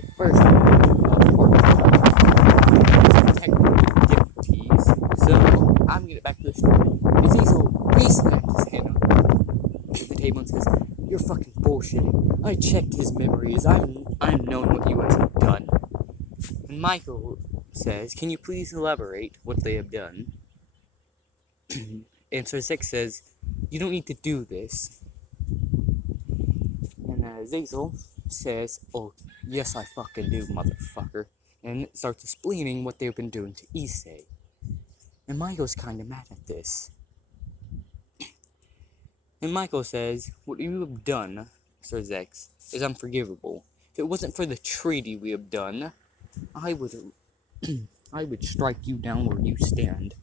the first technical difficulties. So I'm gonna get back to the story. Azazel re-slapped his hand on the table and says, "You're fucking bullshitting. I checked his memories. I'm knowing what you guys have done." And Michael says, "Can you please elaborate what they have done?" And Sir Six says, "You don't need to do this." And Zazel says, "Oh, yes I fucking do, motherfucker." And starts explaining what they've been doing to Issei. And Michael's kinda mad at this. And Michael says, "What you have done, Sir Zex, is unforgivable. If it wasn't for the treaty we have done, I would strike you down where you stand."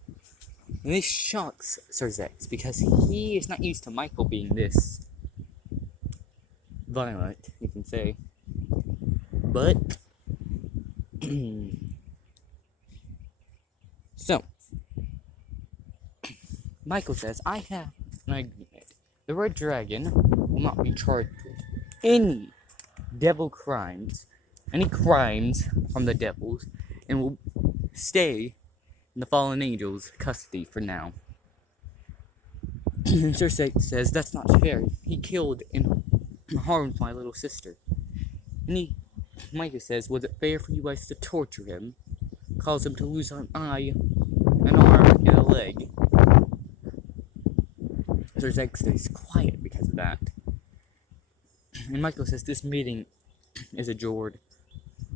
And this shocks Sir Zex because he is not used to Michael being this violent, you can say. But so Michael says, "I have an agreement. The Red Dragon will not be charged with any devil crimes, any crimes from the devils, and will stay in the fallen angels' custody for now." Cersei says, "That's not fair. He killed and harmed my little sister." And Micah says, "Was it fair for you guys to torture him? Cause him to lose an eye, an arm, and a leg?" Cersei stays quiet because of that. And Michael says, "This meeting is adjourned."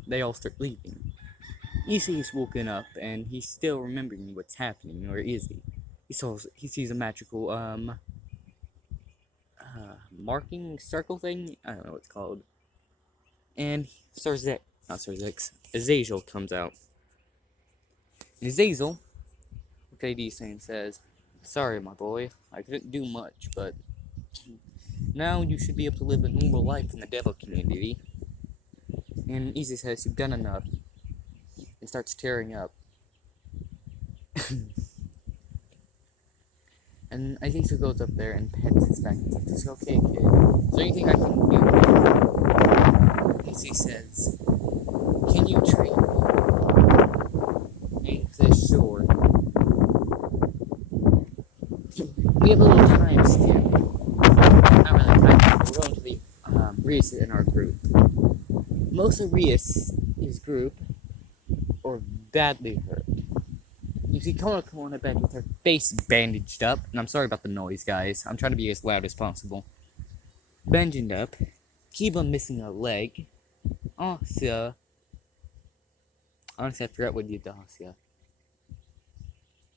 They all start leaving. Issei is woken up and he's still remembering what's happening. Or is he? He sees a magical marking circle thing. I don't know what it's called. And Azazel comes out. And Azazel looks at Issei and says, "Sorry, my boy, I couldn't do much, but now you should be able to live a normal life in the devil community." And Issei says, "You've done enough," and starts tearing up. And Azazel goes up there and pets his back and says, "It's okay, kid. Is there anything I can do?" Issei says, "Can you train me?" And he says, "Sure." We have a little time skip. Not really a time skip, we're going to the Reus in our group. Most of Reus' group are badly hurt. You see Konako on a bed with her face bandaged up, and I'm sorry about the noise, guys. I'm trying to be as loud as possible. Bandaged up, Kiba missing a leg, Asya. Honestly, I forgot what he did to Asya. I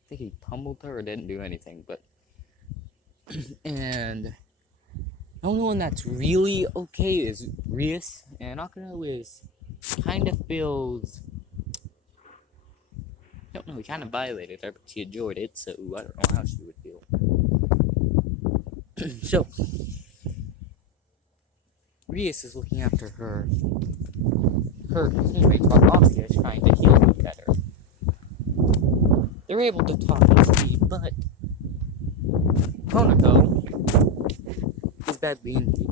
think he pummeled her or didn't do anything, but. And the only one that's really okay is Reus, and Akano is kind of feels. I don't know, he kind of violated her, but she enjoyed it, so I don't know how she would feel. So, Reus is looking after her teammates while Asya is trying to heal her better. They're able to talk and speak, but Konako is badly injured.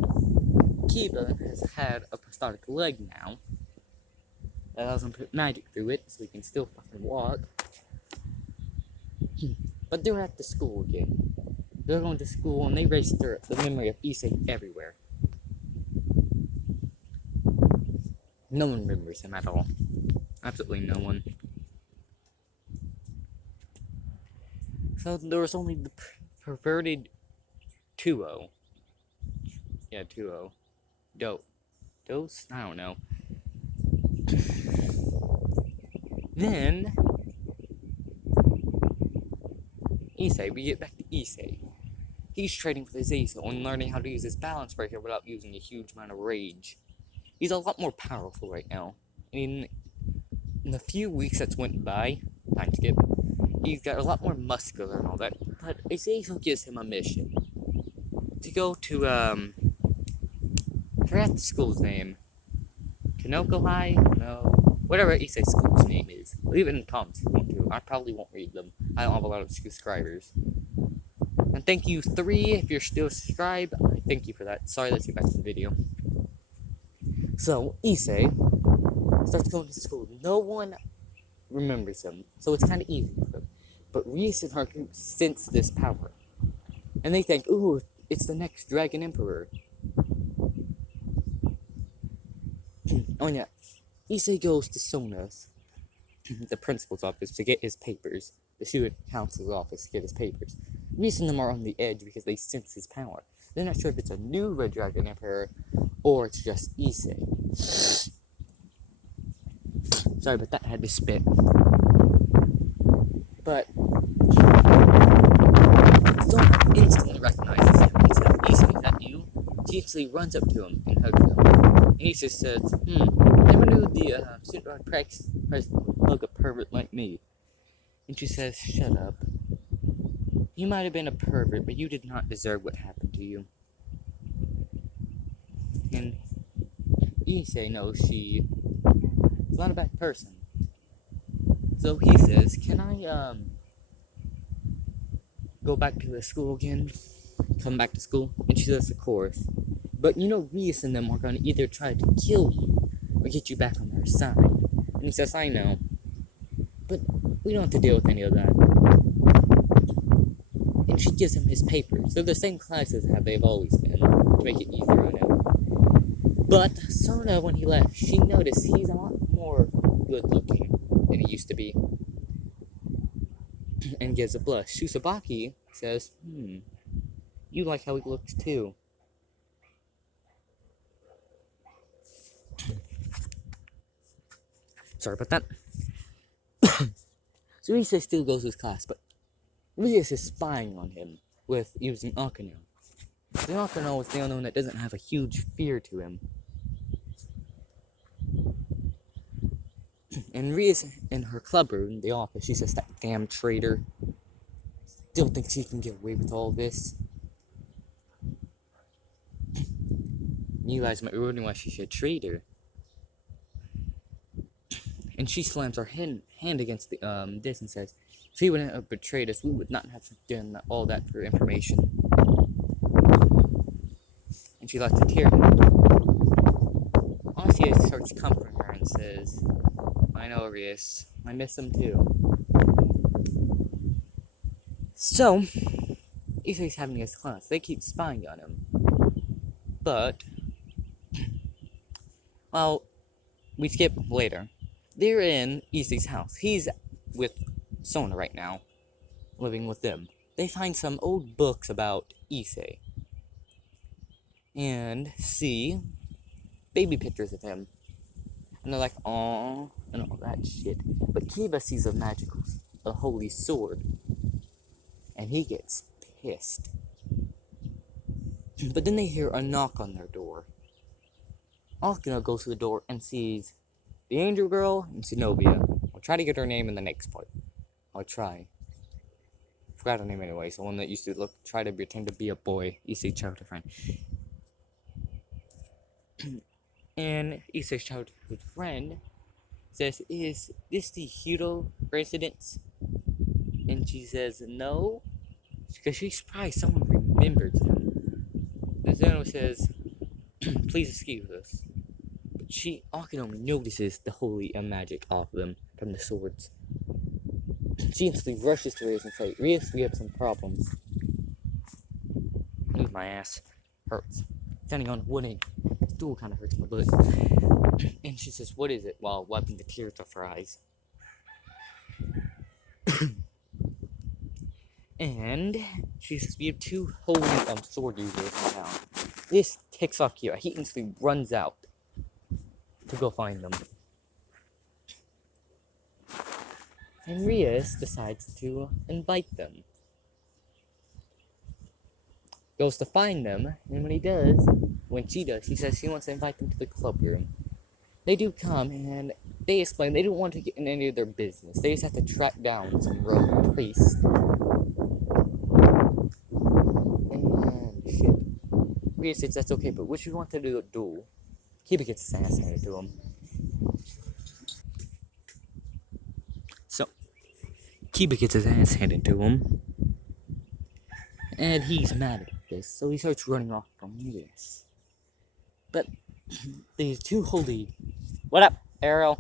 Kiba has had a prosthetic leg now that allows him to put magic through it, so he can still fucking walk. But they're at the school again. They're going to school and they raise the memory of Issei everywhere. No one remembers him at all. Absolutely no one. So there was only the perverted 2-0. Yeah, 2-0. Dose? I don't know. Then Issei, we get back to Issei. He's training with Azazel and learning how to use his balance breaker without using a huge amount of rage. He's a lot more powerful right now. In the few weeks that's went by, time skip, he's got a lot more muscular and all that, but Azazel gives him a mission. To go to, I forgot the school's name. Kanoko High? No. Whatever Issei's school's name is. Leave it in the comments if you want to. I probably won't read them. I don't have a lot of subscribers. And thank you 3 if you're still subscribed. I thank you for that. Sorry, let's get back to the video. So, Issei starts going to school. No one remembers him, so it's kind of easy for him. But Reese and her group sense this power, and they think, ooh, it's the next Dragon Emperor. Oh yeah, Issei goes to Sona's, the principal's office, to get his papers. The student council's office to get his papers. Reese and them are on the edge because they sense his power. They're not sure if it's a new Red Dragon Emperor or it's just Issei. Sorry, but that had to spit. But Sona instantly recognizes him and says, Issei, is that you? She instantly runs up to him and hugs him. And Issei says, never knew the student president would hug a pervert like me. And she says, shut up. You might have been a pervert, but you did not deserve what happened to you. And Issei knows she is not a bad person. So he says, can I, go back to the school again? Come back to school? And she says, of course. But you know, Reese and them are going to either try to kill you or get you back on their side. And he says, I know. But we don't have to deal with any of that. And she gives him his papers. They're the same classes as they've always been, to make it easier on him. But Sona, when he left, she noticed he's a lot more good-looking than he used to be. And gives a blush. Shusabaki says, you like how he looks too. Sorry about that. So Issei still goes to his class, but Rias is spying on him with using Akano. The Akano is the only one that doesn't have a huge fear to him. And Rias in her clubroom in the office, she says, that damn traitor. Still thinks she can get away with all this. You guys might be wondering why she's a traitor. And she slams her hand against the this and says, if he wouldn't have betrayed us, we would not have done all that for information. And she likes to tear him. Asia starts comforting her and says, I know, Rias. I miss him too. So, Issei's having his class. They keep spying on him. But, well, we skip later. They're in Issei's house. He's with Sona right now, living with them. They find some old books about Issei. And see baby pictures of him. And they're like, aww, and all that shit. But Kiba sees a holy sword. And he gets pissed. But then they hear a knock on their door. Akano goes to the door and sees the angel girl and Zenobia. I'll try to get her name in the next part. I'll try. Forgot her name anyway. So one that used to try to pretend to be a boy. Issei's childhood friend. And Issei's childhood friend says, is this the Hiro residence? And she says, no. Because she's surprised someone remembers him. The Zeno says, please excuse us. But Akano notices the holy magic off them from the swords. She instantly rushes to Rias and says, Rias, we have some problems. Ooh, my ass hurts. Standing on a wooden stool kind of hurts my butt. And she says, what is it? While wiping the tears off her eyes. And she says, we have two holy sword users in town. This ticks off Kira. He instantly runs out to go find them. And Rias decides to invite them. Goes to find them, and when she does, she says she wants to invite them to the club room. They do come, and they explain they don't want to get in any of their business. They just have to track down some rogue priest. And shit. Rias says that's okay, but what you want to do a duel? Kiba gets assassinated to him. So, Kiba gets his ass handed to him. And he's mad at this, so he starts running off from this. But these two holy... What up, Carol.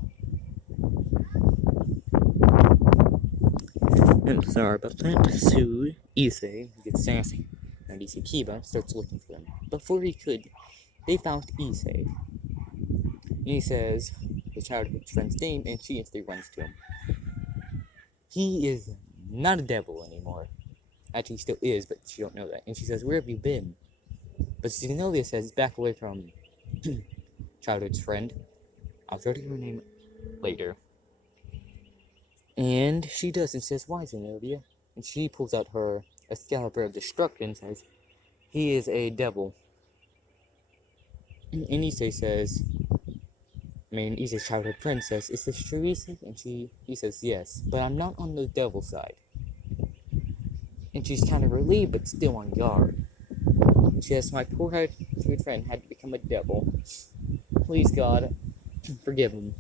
I'm sorry about that. So, Issei gets sassy, and Kiba starts looking for them. Before he could, they found Issei. He says the childhood friend's name, and she instantly runs to him. He is not a devil anymore. Actually, he still is, but she don't know that. And she says, "Where have you been?" But Zenobia says, "Back away from childhood's friend. I'll tell you her name later." And she does, and says, "Why, Zenobia?" And she pulls out her Excalibur of Destruction and says, "He is a devil." And Issei says, Issei's childhood friend says, "Is this true, Issei?" And he says, "Yes, but I'm not on the devil side." And she's kind of relieved, but still on guard. She says, "My poor childhood friend had to become a devil. Please, God, forgive him.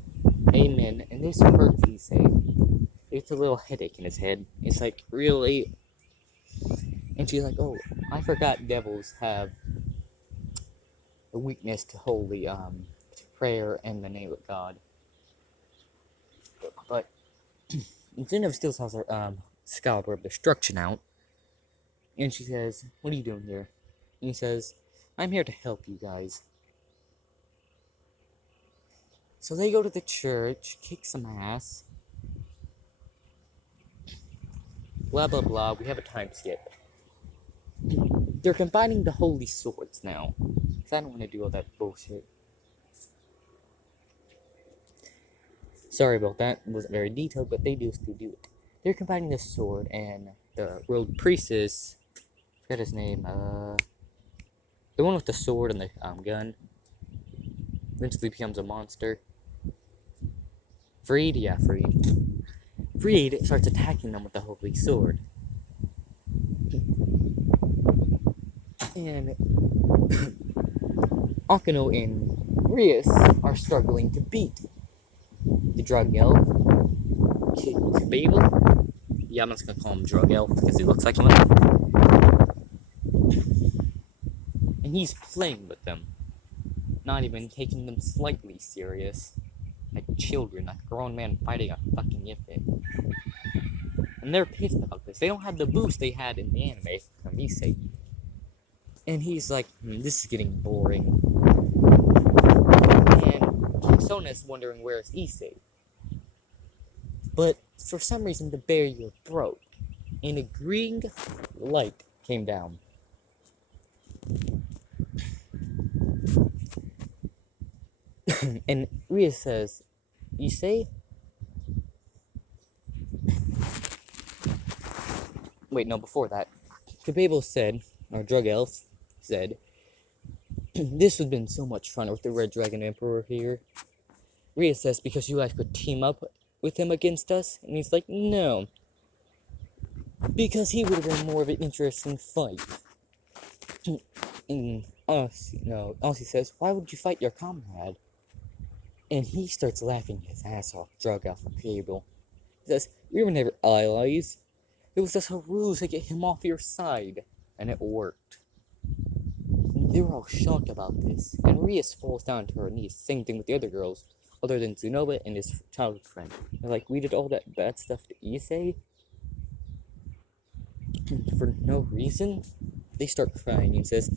Amen." And this hurts Issei. It's a little headache in his head. It's like, really? And she's like, "Oh, I forgot devils have a weakness to to prayer and the name of God." But Zenobia still has her Excalibur of Destruction out. And she says, "What are you doing here?" And he says, "I'm here to help you guys." So they go to the church, kick some ass. Blah blah blah. We have a time skip. They're combining the holy swords now. Because I don't want to do all that bullshit. Sorry about that. It wasn't very detailed, but they do still do it. They're combining the sword and the rogue priestess. I forgot his name. The one with the sword and the gun. Eventually becomes a monster. Freed? Yeah, Freed. Freed starts attacking them with the holy sword. And Akino and Rias are struggling to beat the drug elf. Kabable? Yeah, I'm just gonna call him drug elf because he looks like one. And he's playing with them, not even taking them slightly serious. Like children, like a grown man fighting a fucking infant. And they're pissed about this. They don't have the boost they had in the anime from Issei. And he's like, "This is getting boring." And Sona's wondering where's Issei. But for some reason the barrier broke. And a green light came down. And Ria says, "Issei?" Wait, no, before that. Kabable said, our drug elf said, "This has been so much fun with the Red Dragon Emperor here." Ria says, "Because you guys could team up with him against us?" And he's like, "No. Because he would have been more of an interesting fight." And Aussie says, "Why would you fight your comrade?" And he starts laughing his ass off, drug elf Kabable. He says, "We were never allies. It was just a ruse to get him off your side." And it worked. And they were all shocked about this. And Rias falls down to her knees, same thing with the other girls, other than Tsunoba and his childhood friend. They're like, "We did all that bad stuff to Issei for no reason?" They start crying and says,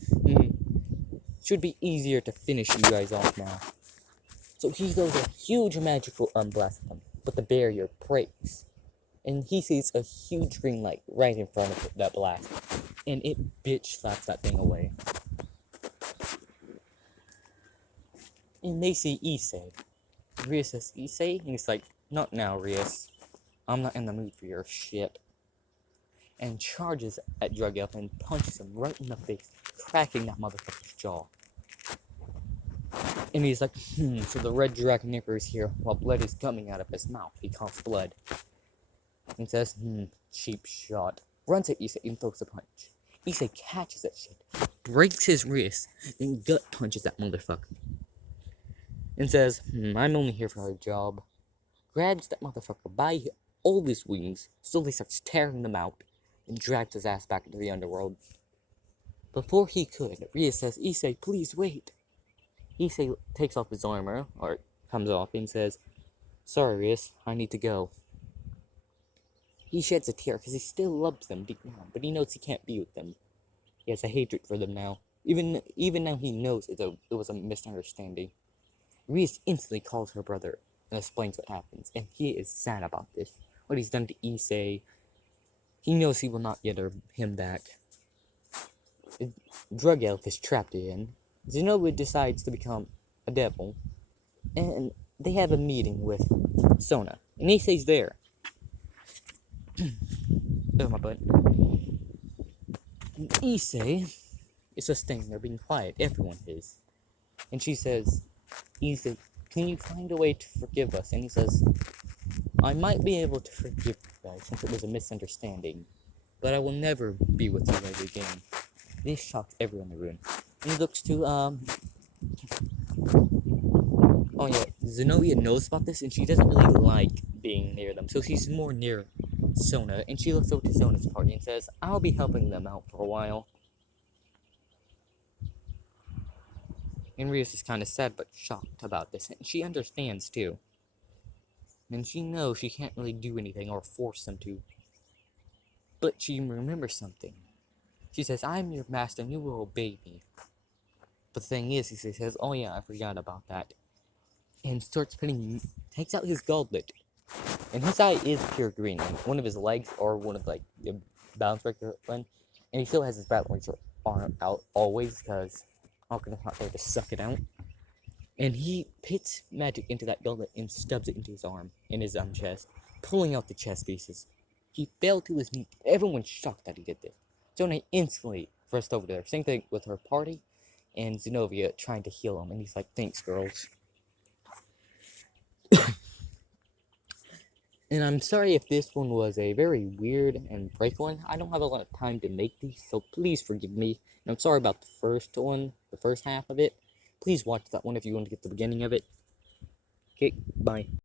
"Should be easier to finish you guys off now." So he throws a huge magical blast at them, but the barrier breaks. And he sees a huge green light right in front of that blast. And it bitch slaps that thing away. And they see Issei. Rias says, "Issei?" And he's like, "Not now, Rias. I'm not in the mood for your shit." And charges at Drug Elf and punches him right in the face, cracking that motherfucker's jaw. And he's like, So the Red Dragon Emperor is here while blood is coming out of his mouth. He coughs blood. And says, cheap shot. Runs at Issei and throws a punch. Issei catches that shit, breaks his wrist, then gut punches that motherfucker. And says, I'm only here for a job. Grabs that motherfucker by all his wings, slowly starts tearing them out, and drags his ass back into the underworld. Before he could, Ria says, Issei, please wait. Issei takes off his armor, or comes off and says, "Sorry, Riz, I need to go." He sheds a tear because he still loves them deep down, but he knows he can't be with them. He has a hatred for them now. Even now he knows it was a misunderstanding. Riz instantly calls her brother and explains what happens, and he is sad about this. What he's done to Issei. He knows he will not get him back. The drug elf is trapped again. Zenobia decides to become a devil, and they have a meeting with Sona, and Issei's there. Oh, my butt. And Issei is just standing there being quiet. Everyone is. And she says, "Issei, can you find a way to forgive us?" And he says, "I might be able to forgive you guys since it was a misunderstanding, but I will never be with you guys again." This shocks everyone in the room. And he looks to, oh yeah, Zenobia knows about this, and she doesn't really like being near them, so she's more near Sona, and she looks over to Sona's party and says, "I'll be helping them out for a while." And Rios is kind of sad but shocked about this, and she understands too. And she knows she can't really do anything or force them to. But she remembers something. She says, "I'm your master and you will obey me." But the thing is, he says, "Oh yeah, I forgot about that." And takes out his goblet. And his eye is pure green. And one of his legs, or one of the balance breaker one. And he still has his battle laser arm out always, because Alkana's not there to suck it out. And he pits magic into that goblet and stubs it into his arm, in his chest, pulling out the chest pieces. He fell to his knees. Everyone's shocked that he did this. Jonah instantly rushed over there. Same thing with her party, and Zenobia trying to heal him. And he's like, "Thanks, girls." And I'm sorry if this one was a very weird and break one. I don't have a lot of time to make these, so please forgive me. And I'm sorry about the first one, the first half of it. Please watch that one if you want to get the beginning of it. Okay, bye.